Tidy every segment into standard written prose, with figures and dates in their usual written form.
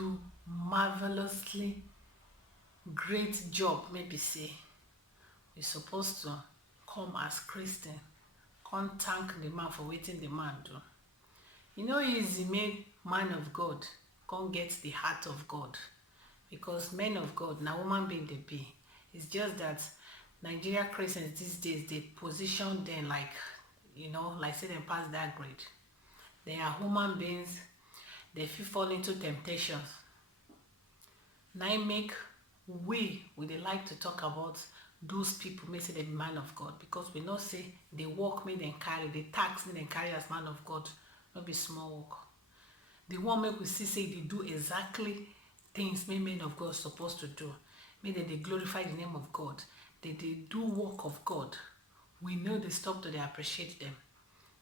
do marvelously great job. Maybe say we supposed to come as Christian, come thank the man for waiting the man do. You know, easy make man of God come get the heart of God, because men of God now woman being they be. It's just that Nigeria Christians these days they position them like, you know, like say them pass that grade. They are human beings. They feel fall into temptations. Now I make we they like to talk about those people may say the man of God, because we know say the work may then carry, the tax may then carry as man of God, not be small work. The one make we see say they do exactly things may men of God supposed to do. May they glorify the name of God. They do work of God. We know they stop to they appreciate them.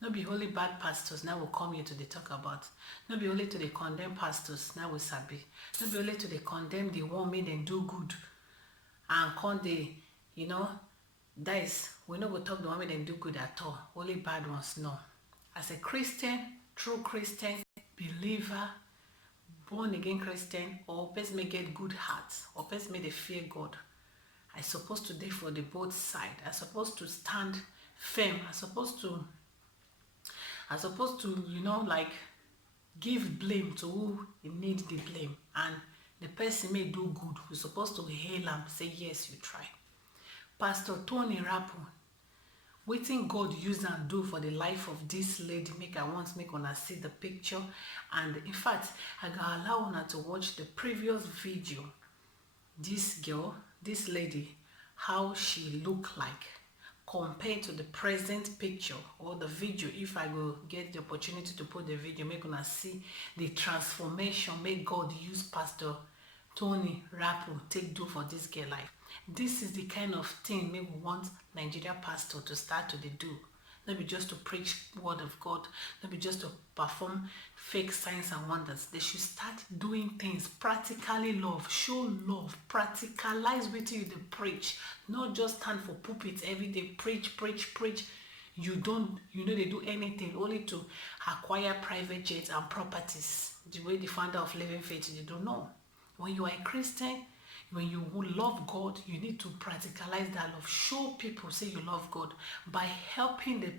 Not be only bad pastors now will come here to they talk about. Not be only to they condemn pastors now we sabi. Not be only to they condemn the one made them do good. And con they, you know, that is, we know we talk the one made them do good at all. Only bad ones, no. As a Christian, true Christian, believer, born again Christian, or person may get good hearts, or person may they fear God. I supposed to be for the both side. I supposed to stand firm. I supposed to, you know, like give blame to who need the blame. And the person may do good. We're supposed to hail him, say yes, you try. Pastor Tony Rapu, wetin God use and do for the life of this lady, make I want make una see the picture. And in fact, I go allow una to watch the previous video. This girl, this lady, how she look like compared to the present picture or the video. If I go get the opportunity to put the video, make una see the transformation make God use Pastor Tony Rapu take do for this girl life. This is the kind of thing we want Nigeria pastor to start to do. Not be just to preach word of God, not be just to perform fake signs and wonders. They should start doing things practically. Love, show love, practicalize with you the preach. Not just stand for pulpits every day, preach. You know they do anything only to acquire private jets and properties. The way the founder of Living Faith, they don't know. When you are a Christian, when you love God, you need to practicalize that love. Show people say you love God by helping the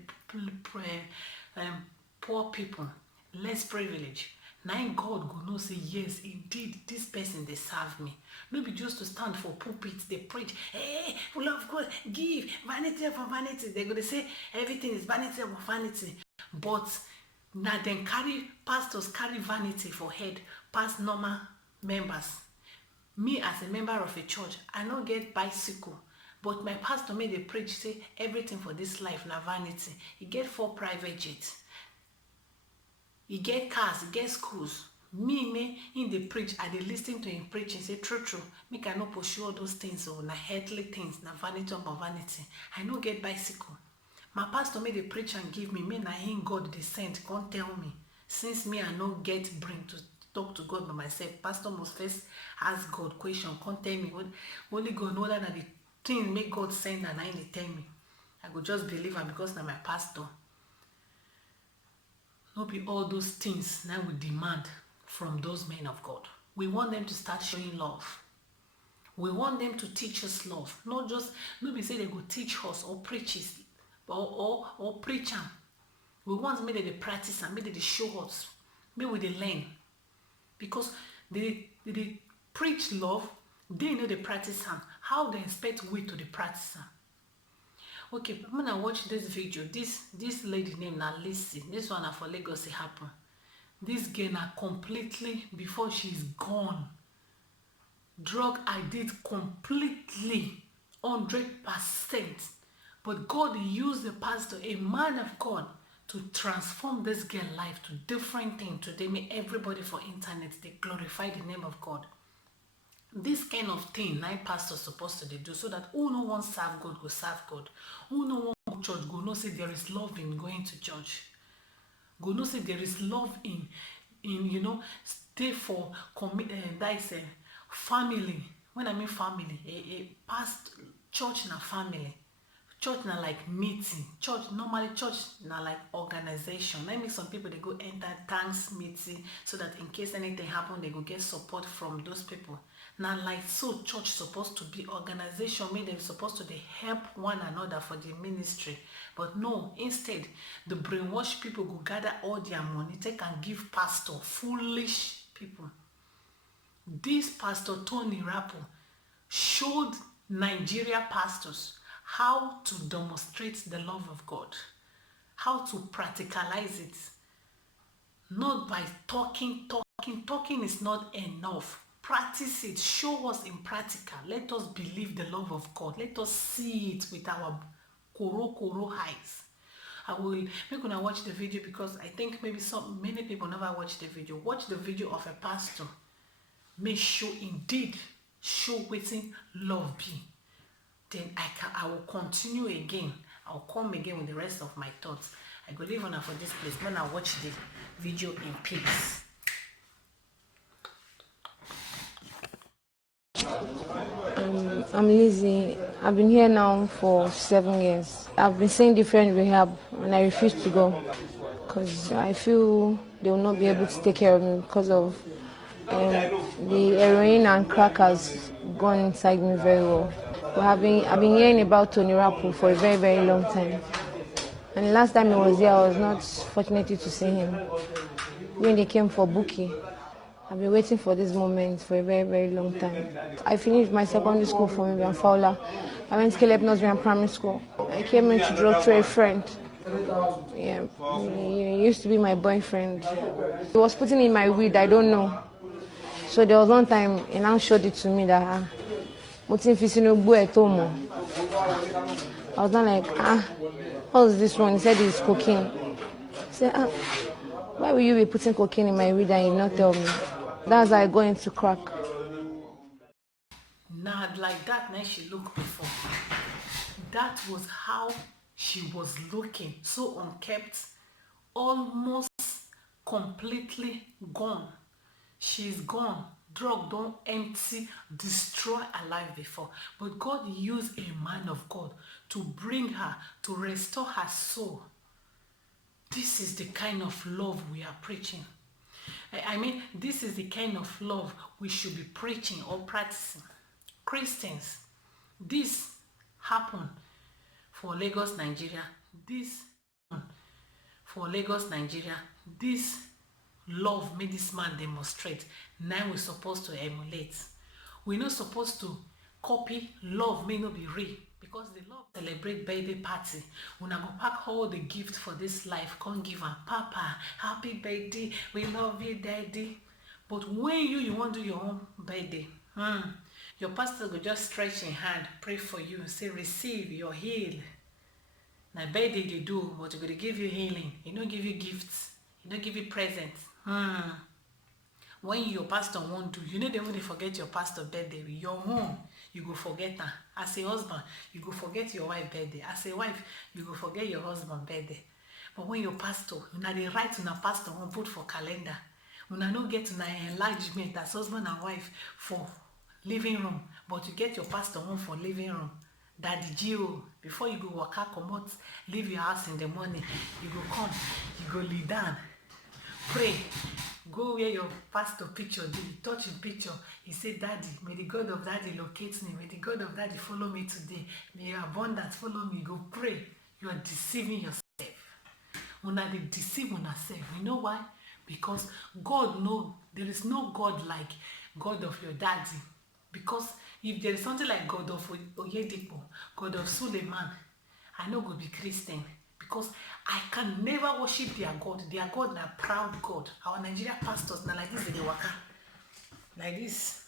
poor people, less privileged. Now God go know say yes, indeed, this person they serve me. No be just to stand for pulpits, they preach, hey, we love God, give, vanity for vanity. They're going to say everything is vanity for vanity. But now then pastors carry vanity for head, past normal members. Me as a member of a church, I don't get bicycle, but my pastor made a preach say everything for this life na vanity. He get 4 private jets, he get cars, he get schools. Me in the preach, I dey listen to him preach and say true, make I no pursue all those things or na earthly things, na vanity upon vanity. I no get bicycle. My pastor made a preach and give me na him God dey send, can't tell me. Since me I no get brain to talk to God by myself, pastor must first ask God question, can't tell me. Only God know that the thing make God send and I ain't tell me. I go just believe him because na my pastor. Not be all those things now we demand from those men of God. We want them to start showing love. We want them to teach us love. Not be say they go teach us or preach it or preach them. We want maybe they practice and maybe they show us. Maybe they learn. Because they preach love, they know they practice them. How they expect we to the practice them? Okay, I'm gonna watch this video. This lady named na Lissy. This one for Lagos it happen. This girl na completely before she's gone. Drug addict completely 100%. But God used the pastor, a man of God, to transform this girl life to different things. Today, make everybody for internet they glorify the name of God. This kind of thing, nine pastors supposed to do, so that who no one serve God go serve God. Who no one go church go no say there is love in going to church. Go no say there is love in you know stay for that is a family. When I mean family, a past church na family. Church na like meeting. Normally church na like organization. Let me some people they go enter thanks meeting so that in case anything happen, they go get support from those people. Now like so church supposed to be organization, mean they supposed to dey help one another for the ministry. But no, instead the brainwash people go gather all their money, take and give pastor. Foolish people. This Pastor Tony Rapu showed Nigeria pastors how to demonstrate the love of God, how to practicalize it. Not by talking. Talking is not enough. Practice it. Show us in practical. Let us believe the love of God. Let us see it with our koro eyes. I will make una watch the video because I think maybe many people never watch the video. Watch the video of a pastor. Make sure indeed show wetin love be. Then I will continue again. I will come again with the rest of my thoughts. I go leave una for this place when I watch the video in peace. I'm Lizzie. I've been here now for 7 years. I've been seeing different rehab and I refuse to go because I feel they will not be able to take care of me because of the heroin and crack has gone inside me very well. But I've been hearing about Tony Rapu for a very, very long time. And the last time he was here, I was not fortunate to see him. When they came for Buki, I've been waiting for this moment for a very, very long time. I finished my secondary school from Vivian Fowler. I went to Caleb Nursery and Primary School. I came into drug through a friend. Yeah, he used to be my boyfriend. He was putting in my weed, I don't know. So there was one time he now showed it to me that I was not like, what's this one? He said it's cocaine. I said, why will you be putting cocaine in my weed and you not tell me? That's how I go into crack. Nah, like that now she looked before. That was how she was looking. So unkept, almost completely gone. She's gone. Drug don't empty, destroy her life before. But God used a man of God to bring her, to restore her soul. This is the kind of love we are preaching. I mean, this is the kind of love we should be preaching or practicing. Christians, this happened for Lagos, Nigeria. This love made this man demonstrate. Now we're supposed to emulate. We're not supposed to copy. Love may not be real. Because the love celebrate birthday party. When I go pack all the gift for this life, come give am, Papa, happy birthday, we love you, Daddy. But when you want to do your own birthday, your pastor will just stretch your hand, pray for you, say receive your heal. Now birthday they do, but they're going to give you healing. He don't give you gifts. He don't give you presents. When your pastor won't do, you know they even forget your pastor birthday. Your own, you go forget her. As a husband, you go forget your wife birthday. As a wife, you go forget your husband birthday. But when your pastor, una dey write una pastor won't put for calendar. Una no get una enlargement as husband and wife for living room, but you get your pastor home for living room. Daddy Gio, before you go waka comot, leave your house in the morning, you go come, you go lay down, pray, go where your pastor picture dey, touch him picture. He say, Daddy, may the God of Daddy locate me, may the God of Daddy follow me today, may your abundance follow me. Go pray. You are deceiving yourself. Una dey deceive una self. You know why? Because God know there is no God like God of your daddy. Because if there is something like God of Oyedipo, God of Suleiman, I no go be Christian. Because I can never worship their God. Their God na proud God. Our Nigeria pastors na like this dey waka. Like this.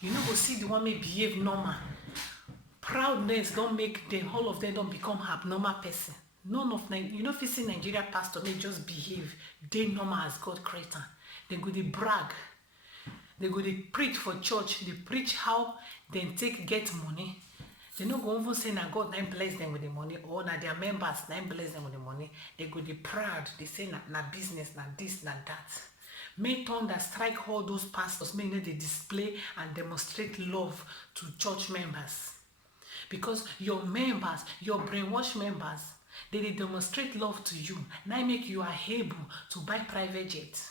You no go see the one may behave normal. Proudness don't make them, all of them don't become abnormal person. None of them, you know, if you see Nigeria pastor, they just behave. They normal as God creator. They go they brag. They go they preach for church. They preach how they take get money. They no go even say na God na bless them with the money, or na their members na bless them with the money. They go they proud. They say na business, na this, na that. May thunder strike all those pastors. May they display and demonstrate love to church members. because your members, your brainwash members, they demonstrate love to you. Now make you are able to buy private jets.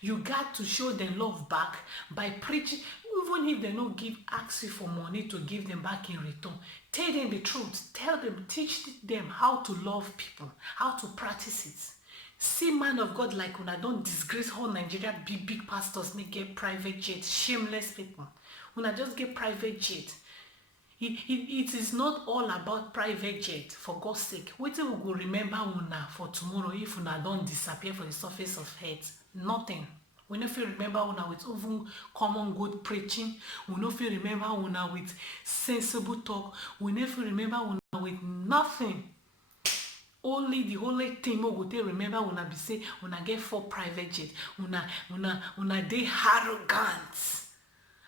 You got to show them love back by preaching. Even if they don't ask you for money to give them back in return, tell them the truth. Tell them, teach them how to love people, how to practice it. See, man of God, like when I don't disgrace all Nigeria big pastors, they get private jet, shameless people. When I just get private jet, it is not all about private jet, for God's sake. Wetin we go remember una for tomorrow if una don't disappear from the surface of earth? Nothing. We no fit remember una with even common good preaching. We no fit remember una with sensible talk. We no fit remember una with nothing. Only the only thing we go take remember una be say una get 4 private jet. Una dey arrogant.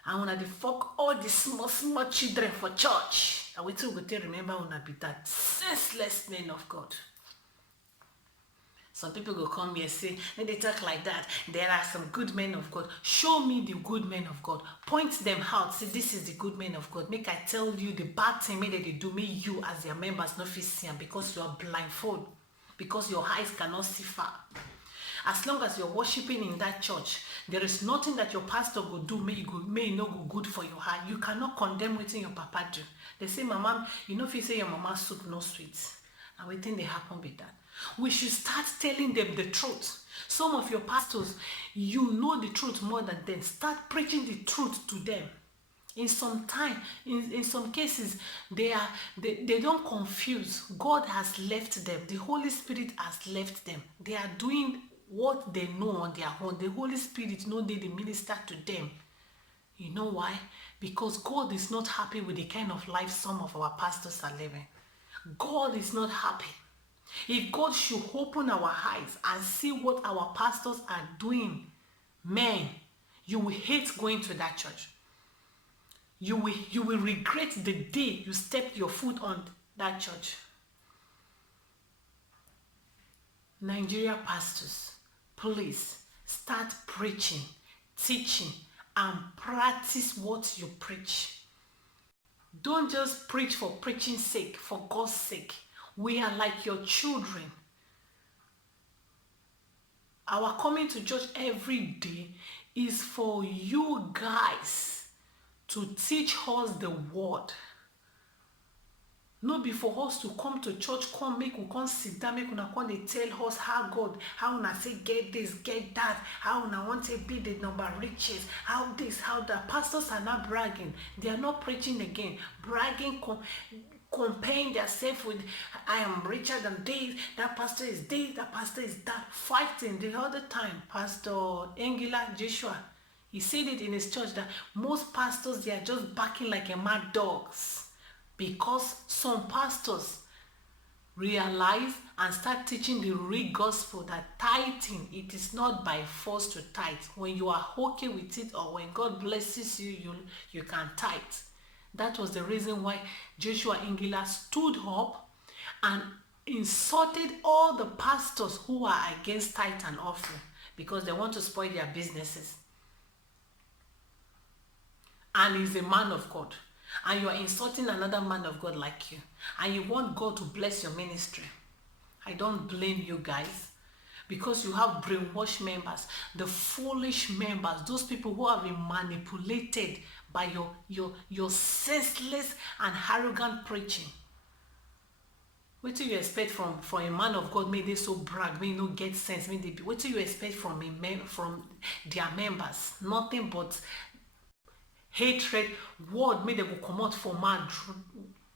And when they fuck all the small children for church, and we too go to remember when I be that senseless men of God. Some people go come here say, when they talk like that, there are some good men of God. Show me the good men of God. Point them out. Say, this is the good men of God. Make I tell you the bad thing that they do. Make you as their members not fit see them because you are blindfold. Because your eyes cannot see far. As long as you're worshiping in that church, there is nothing that your pastor will do may not go good for your heart. You cannot condemn what your papa do. They say, Mama, you know if you say your mama soup no sweet. And we think they happen with that. We should start telling them the truth. Some of your pastors, you know the truth more than them. Start preaching the truth to them. In some cases, they don't confuse. God has left them. The Holy Spirit has left them. They are doing what they know on their own. The Holy Spirit know they minister to them. You know why? Because God is not happy with the kind of life some of our pastors are living. God is not happy. If God should open our eyes and see what our pastors are doing, man, you will hate going to that church. You will regret the day you stepped your foot on that church. Nigeria pastors, please start preaching, teaching, and practice what you preach. Don't just preach for preaching's sake, for God's sake. We are like your children. Our coming to church every day is for you guys to teach us the word. No be for us to come to church, come make we come sit down, make una come dey tell us how God, how una say get this, get that, how una want to be the number riches, how this, how that. Pastors are not bragging. They are not preaching again. Bragging, comparing themselves with, I am richer than this, that pastor is this, that pastor is that. Fighting the other time. Pastor Engila Joshua, he said it in his church that most pastors, they are just barking like a mad dogs. Because some pastors realize and start teaching the real gospel that tithing, it is not by force to tithe. When you are okay with it, or when God blesses you, you can tithe. That was the reason why Joshua Ingila stood up and insulted all the pastors who are against tithe and offering because they want to spoil their businesses. And he's a man of God. And you are insulting another man of God like you, and you want God to bless your ministry. I don't blame you guys, because you have brainwashed members, the foolish members, those people who have been manipulated by your senseless and arrogant preaching. What do you expect from a man of God? May they so brag, may no get sense, may they be. What do you expect from their members? Nothing but hatred. Word may they go come out for man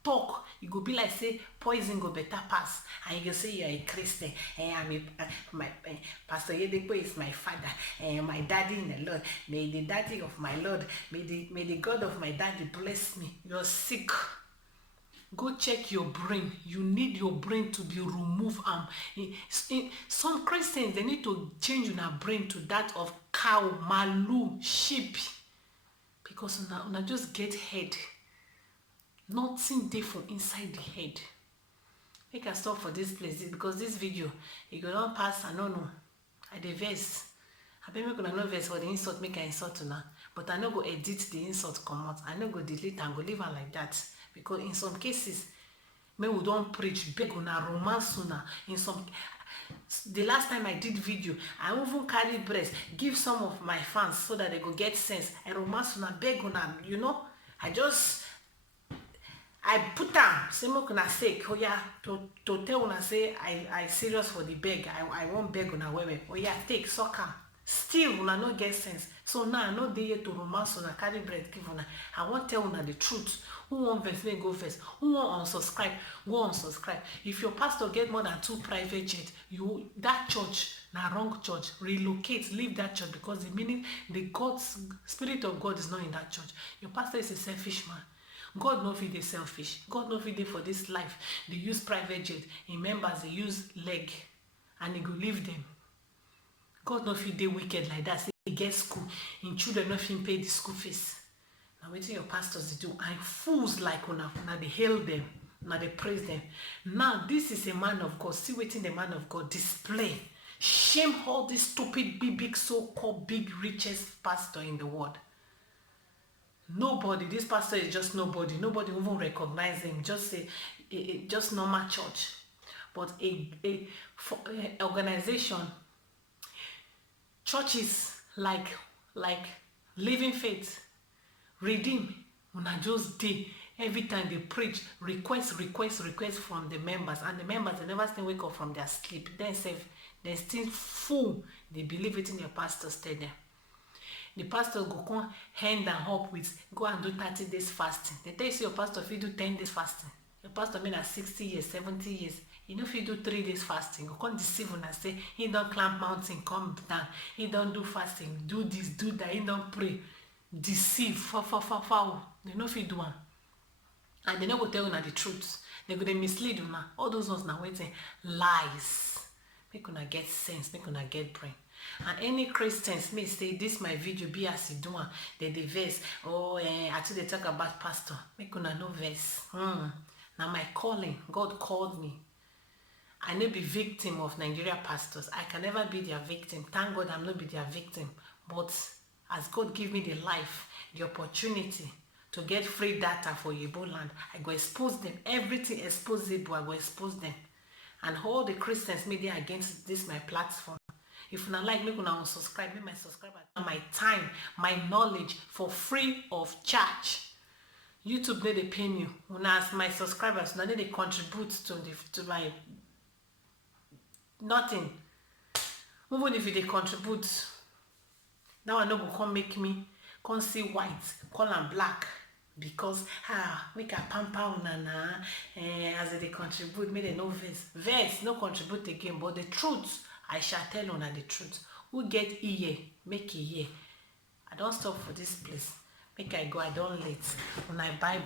talk. You go be like say poison go better pass, and you go say you are a Christian, and my Pastor Yedepo is my father, and my daddy in the Lord. May the daddy of my Lord, may the God of my daddy bless me. You're sick. Go check your brain. You need your brain to be removed. Some Christians, they need to change your brain to that of cow, malu, sheep. Because una just get head. Nothing there for inside the head. Make I stop for this place because this video, it go not pass. I don't know. I dey vex. I bet make una no vex for the insult. Make I insult una, but I no go edit the insult come out. I no go delete and go leave am like that because in some cases may we don't preach beg una romance una in some. The last time I did video, I even carry breast give some of my fans so that they go get sense. I romance una beg una, you know. I put am say make una sake, oh yeah, to tell una say I serious for the beg. I won't beg una well. Oh yeah, take suck am. Still una no get sense. So now I no dey here to romance una, carry bread give una. I wan tell una the truth. Who wan vex, make go vex. Who wan unsubscribe, go unsubscribe. If your pastor get more than 2 private jets, that church na wrong church. Relocate, leave that church, because the meaning the God's spirit of God is not in that church. Your pastor is a selfish man. God no fit dey selfish. God no fit dey for this life. They use private jet. In members, they use leg, and he go leave them. God no fit dey wicked like that. Say he get school, in children no fit pay the school fees. Na wetin your pastors dey do, and fools like una dey hail them, una dey praise them. Now this is a man of God. See wetin the man of God display. Shame all this stupid big so-called big richest pastor in the world. Nobody, this pastor is just nobody. Nobody even recognize him. Just just normal church. But a organization, churches like Living Faith, Redeem, una just dey every time they preach, request from the members, and the members, they never still wake up from their sleep. Then they still full. They believe it in their pastor tell them. The pastor go come hand and up with go and do 30 days fasting. They tell you say your pastor fit do 10 days fasting. Your pastor mean at 60 years, 70 years. You know if you do 3 days fasting, go come deceive una say he don't climb mountain, come down. He don't do fasting, do this, do that. He don't pray, deceive, foul. They no fit do am, and they no go tell una the truth. They go dey mislead una. All those ones na waiting lies. Make una get sense, make una get brain. And any Christians may say this my video be as you do am, they verse. Until they talk about pastor, make una no verse. Now my calling, God called me. I no be victim of Nigeria pastors. I can never be their victim. Thank God I'm not be their victim. But as God give me the life, the opportunity to get free data for Igbo land, I go expose them. Everything exposable, I go expose them. And all the Christians media against this my platform. If una like, make una unsubscribe, make my subscriber. My time, my knowledge for free of charge. YouTube dey pay you. Una as my subscribers, una dey contribute to my nothing. Even if they contribute, now I no go come make me come see white, call am black. Because make a pamper una na as they contribute, make they no verse no contribute again. But the truth, I shall tell una the truth. Who get ear, make e hear. I don't stop for this place. Make I go, I don't late. Una bye.